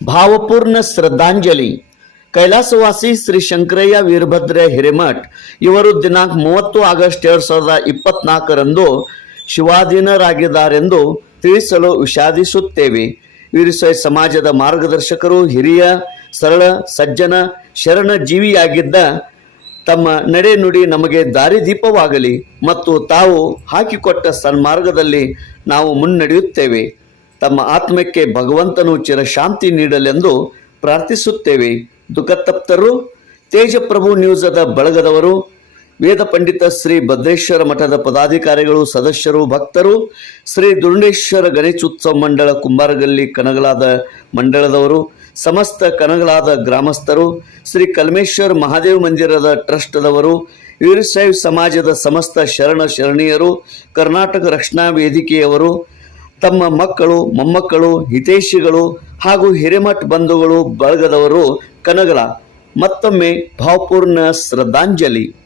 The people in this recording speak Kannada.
ಭಾವಪೂರ್ಣ ಶ್ರದ್ಧಾಂಜಲಿ. ಕೈಲಾಸವಾಸಿ ಶ್ರೀ ಶಂಕರಯ್ಯ ವೀರಭದ್ರ ಹಿರೇಮಠ್ ಇವರು ದಿನಾಂಕ ಮೂವತ್ತು ಆಗಸ್ಟ್ ಎರಡು ಸಾವಿರದ ಇಪ್ಪತ್ನಾಲ್ಕರಂದು ಶಿವಾಧೀನರಾಗಿದ್ದಾರೆಂದು ತಿಳಿಸಲು ವಿಷಾದಿಸುತ್ತೇವೆ. ವೀರಶೈವ ಸಮಾಜದ ಮಾರ್ಗದರ್ಶಕರು, ಹಿರಿಯ, ಸರಳ, ಸಜ್ಜನ, ಶರಣ ಜೀವಿಯಾಗಿದ್ದ ತಮ್ಮ ನಡೆ ನುಡಿ ನಮಗೆ ದಾರಿದೀಪವಾಗಲಿ ಮತ್ತು ತಾವು ಹಾಕಿಕೊಟ್ಟ ಸನ್ಮಾರ್ಗದಲ್ಲಿ ನಾವು ಮುನ್ನಡೆಯುತ್ತೇವೆ. ತಮ್ಮ ಆತ್ಮಕ್ಕೆ ಭಗವಂತನು ಚಿರಶಾಂತಿ ನೀಡಲೆಂದು ಪ್ರಾರ್ಥಿಸುತ್ತೇವೆ. ದುಃಖತಪ್ತರು, ತೇಜಪ್ರಭು ನ್ಯೂಸದ ಬಳಗದವರು, ವೇದ ಪಂಡಿತ ಶ್ರೀ ಭದ್ರೇಶ್ವರ ಮಠದ ಪದಾಧಿಕಾರಿಗಳು, ಸದಸ್ಯರು, ಭಕ್ತರು, ಶ್ರೀ ದುರುಣೇಶ್ವರ ಗಣೇಶೋತ್ಸವ ಮಂಡಳ ಕುಂಬಾರಗಲ್ಲಿ ಕನಗಲಾದ ಮಂಡಳದವರು, ಸಮಸ್ತ ಕನಗಲಾದ ಗ್ರಾಮಸ್ಥರು, ಶ್ರೀ ಕಲ್ಮೇಶ್ವರ್ ಮಹಾದೇವ ಮಂದಿರದ ಟ್ರಸ್ಟ್ದವರು ವೀರಶೈವ ಸಮಾಜದ ಸಮಸ್ತ ಶರಣ ಶರಣೀಯರು, ಕರ್ನಾಟಕ ರಕ್ಷಣಾ ವೇದಿಕೆಯವರು ತಮ್ಮ ಮಕ್ಕಳು ಮೊಮ್ಮಕ್ಕಳು ಹಿತೈಷಿಗಳು ಹಾಗೂ ಹಿರೇಮಠ ಬಂಧುಗಳು ಬಳಗದವರು ಕನಗಲ. ಮತ್ತೊಮ್ಮೆ ಭಾವಪೂರ್ಣ ಶ್ರದ್ಧಾಂಜಲಿ.